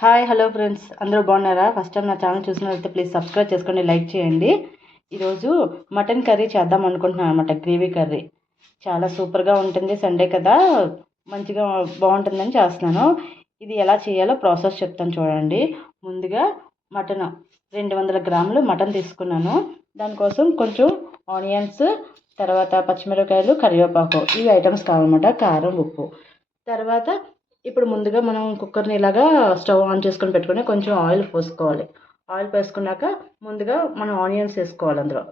Hi hello friends, అందరూ బాగున్నారా? First time నా ఛానల్ చూసినట్లయితే ప్లీజ్ సబ్స్క్రైబ్ చేసుకోండి, లైక్ చేయండి. ఈరోజు మటన్ కర్రీ చేద్దాం అనుకుంటున్నాను అనమాట. గ్రేవీ కర్రీ చాలా సూపర్గా ఉంటుంది. సండే కదా, మంచిగా బాగుంటుందని చేస్తున్నాను. ఇది ఎలా చేయాలో ప్రాసెస్ చెప్తాను చూడండి. ముందుగా మటన్ 200 గ్రాములు మటన్ తీసుకున్నాను. దానికోసం కొంచెం ఆనియన్స్, తర్వాత పచ్చిమిరపకాయలు, కరివేపాకు, ఇవి ఐటమ్స్ కావాలన్నమాట. కారం, ఉప్పు. తర్వాత ఇప్పుడు ముందుగా మనం కుక్కర్ని ఇలాగా స్టవ్ ఆన్ చేసుకొని పెట్టుకొని కొంచెం ఆయిల్ పోసుకోవాలి. ఆయిల్ పోసుకున్నాక ముందుగా మనం ఆనియన్స్ వేసుకోవాలి. అందులో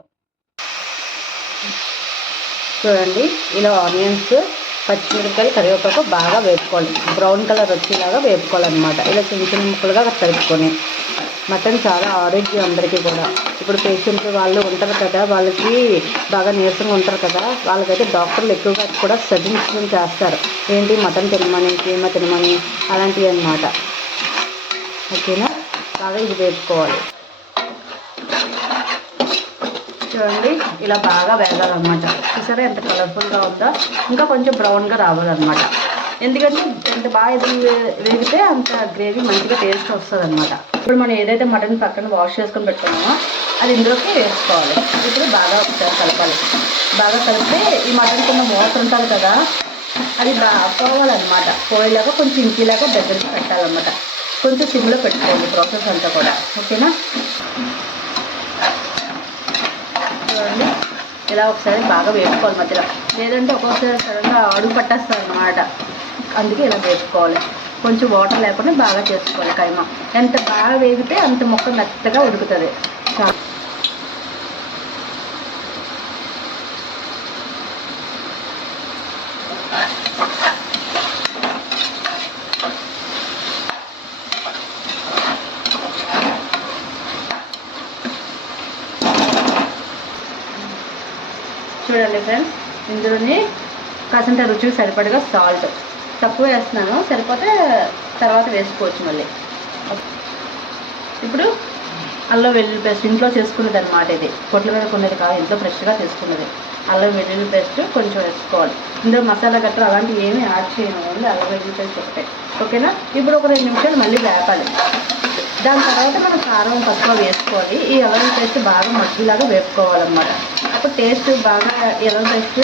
చూడండి, ఇలా ఆనియన్స్, పచ్చిమిరపకాయలు, కరివేపాకు బాగా వేపుకోవాలి. బ్రౌన్ కలర్ వచ్చేలాగా వేపుకోవాలన్నమాట. ఇలా చిన్న చిన్న ముక్కలుగా తరుపుకొని. మటన్ చాలా ఆరోగ్యం అందరికీ కూడా. ఇప్పుడు పేషెంట్ వాళ్ళు ఉంటారు కదా, వాళ్ళకి బాగా నీరసంగా ఉంటారు కదా, వాళ్ళకైతే డాక్టర్లు ఎక్కువగా కూడా సజెషన్ చేస్తారు, ఏంటి మటన్ తినమని, కీమా తినమని, అలాంటివి అన్నమాట. ఓకేనా? బాగా ఇది వేసుకోవాలి. చూడండి, ఇలా బాగా వేగాలన్నమాట. చూసారా ఎంత కలర్ఫుల్గా ఉందో? ఇంకా కొంచెం బ్రౌన్గా రావాలన్నమాట. ఎందుకంటే ఎంత బాగా ఇది వేగితే అంత గ్రేవీ మంచిగా టేస్ట్ వస్తుంది అనమాట. ఇప్పుడు మనం ఏదైతే మటన్ పక్కన వాష్ చేసుకొని పెట్టుకున్నామో అది ఇందులోకి వేసుకోవాలి. ఇప్పుడు బాగా ఒకసారి కలపాలి. బాగా కలిపితే ఈ మటన్ కింద వాటర్ ఉంటుంది కదా, అది బాగా పోవాలన్నమాట. పోయేలాగా కొంచెం ఇంకిలాగా దగ్గరికి పెట్టాలన్నమాట. కొంచెం సిమ్లో పెట్టుకోవాలి ప్రాసెస్ అంతా కూడా. ఓకేనా? చూడండి, ఇలా ఒకసారి బాగా వేపుకోవాలి మధ్యలో. లేదంటే ఒక్కొక్కసారి సడన్గా అడుగు పట్టేస్తుంది అన్నమాట. అందుకే ఇలా వేసుకోవాలి. కొంచెం వాటర్ లేకుండా బాగా చేసుకోవాలి. కైమా ఎంత బాగా వేగితే అంత మొక్క మెత్తగా ఉడుకుతుంది. చూడండి ఫ్రెండ్స్, ఇందులోని కాసంత రుచికి సరిపడగా సాల్ట్ తక్కువ వేస్తున్నాను, సరిపోతే తర్వాత వేసుకోవచ్చు మళ్ళీ. ఇప్పుడు అల్లం వెల్లుల్లి పేస్ట్ ఇంట్లో చేసుకున్నది అనమాట. ఇది పొట్ల మీద కొన్నది కాదు, ఇంట్లో ఫ్రెష్గా చేసుకున్నది. అల్లం వెల్లుల్లి పేస్ట్ కొంచెం వేసుకోవాలి. ఇందులో మసాలా గట్రా అలాంటివి ఏమీ యాడ్ చేయను, ఓన్లీ అల్లం వెల్లుల్లి పేస్ట్ ఒకటే. ఓకేనా? ఇప్పుడు ఒక 2 నిమిషాలు మళ్ళీ వేపాలి. దాని తర్వాత మనం కారం, పసుపు వేసుకోవాలి. ఈ అల్లం పేస్ట్ బాగా మగ్గులాగా వేపుకోవాలన్నమాట. అప్పుడు టేస్ట్ బాగా అల్లం పేస్ట్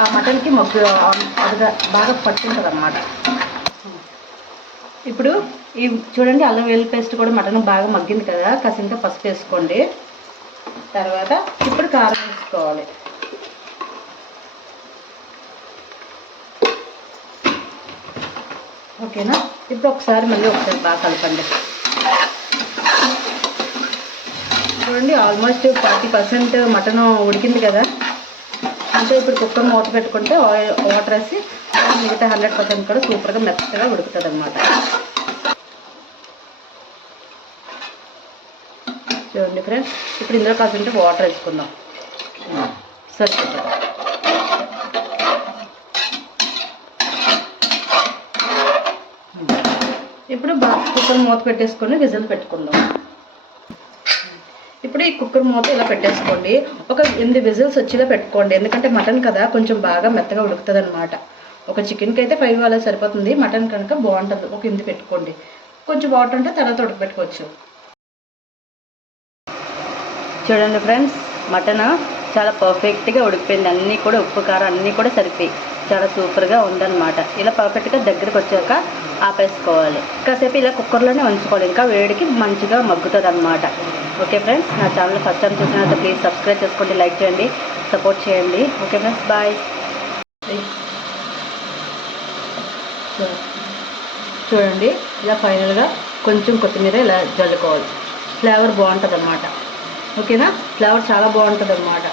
ఆ మటన్కి మగ్గు బాగా పట్టుంటుంది అన్నమాట. ఇప్పుడు ఈ చూడండి, అల్లం వెల్లుల్లి పేస్ట్ కూడా మటన్ బాగా మగ్గింది కదా, కాసింత పసుపు వేసుకోండి. తర్వాత ఇప్పుడు కారం వేసుకోవాలి. ఓకేనా? ఇప్పుడు ఒకసారి మళ్ళీ బాగా కలపండి. చూడండి, ఆల్మోస్ట్ 40% మటన్ ఉడికింది కదా. అంటే ఇప్పుడు కుక్కర్ మూత పెట్టుకుంటే వాటర్ వేసి మిగతా 100% కూడా సూపర్గా మెత్తగా ఉడుకుతుంది అన్నమాట. చూడండి ఫ్రెండ్స్, ఇప్పుడు ఇందులో కాసింటే వాటర్ వేసుకుందాం. సరిపోతుంది. ఇప్పుడు కుక్కర్ మూత పెట్టేసుకొని విజిల్ పెట్టుకుందాం. ఇప్పుడు ఈ కుక్కర్ మూత ఇలా పెట్టేసుకోండి. ఒక 8 విజిల్స్ వచ్చేలా పెట్టుకోండి. ఎందుకంటే మటన్ కదా, కొంచెం బాగా మెత్తగా ఉడుకుతుంది అనమాట. ఒక చికెన్కి అయితే 5 అలా సరిపోతుంది, మటన్ కనుక బాగుంటుంది. ఒక 8 పెట్టుకోండి. కొంచెం వాటర్ అంటే తర్వాత ఉడకబెట్టుకోవచ్చు. చూడండి ఫ్రెండ్స్, మటన్ చాలా పర్ఫెక్ట్గా ఉడికిపోయింది. అన్నీ కూడా ఉప్పు, కారం అన్నీ కూడా సరిపోయి చాలా సూపర్గా ఉందన్నమాట. ఇలా పర్ఫెక్ట్గా దగ్గరికి వచ్చాక ఆపేసుకోవాలి. కాసేపు ఇలా కుక్కర్లోనే ఉంచుకోవాలి, ఇంకా వేడికి మంచిగా మగ్గుతుంది అన్నమాట. ఓకే ఫ్రెండ్స్, నా ఛానల్ ఫస్ట్ టైం చూసినట్లయితే ప్లీజ్ సబ్స్క్రైబ్ చేసుకోండి, లైక్ చేయండి, సపోర్ట్ చేయండి. Okay friends, bye. చూడండి, ఇలా ఫైనల్గా కొంచెం కొత్తిమీర ఇలా జల్లుకోవాలి. ఫ్లేవర్ బాగుంటుంది అన్నమాట. ఓకేనా? ఫ్లేవర్ చాలా బాగుంటుంది అన్నమాట.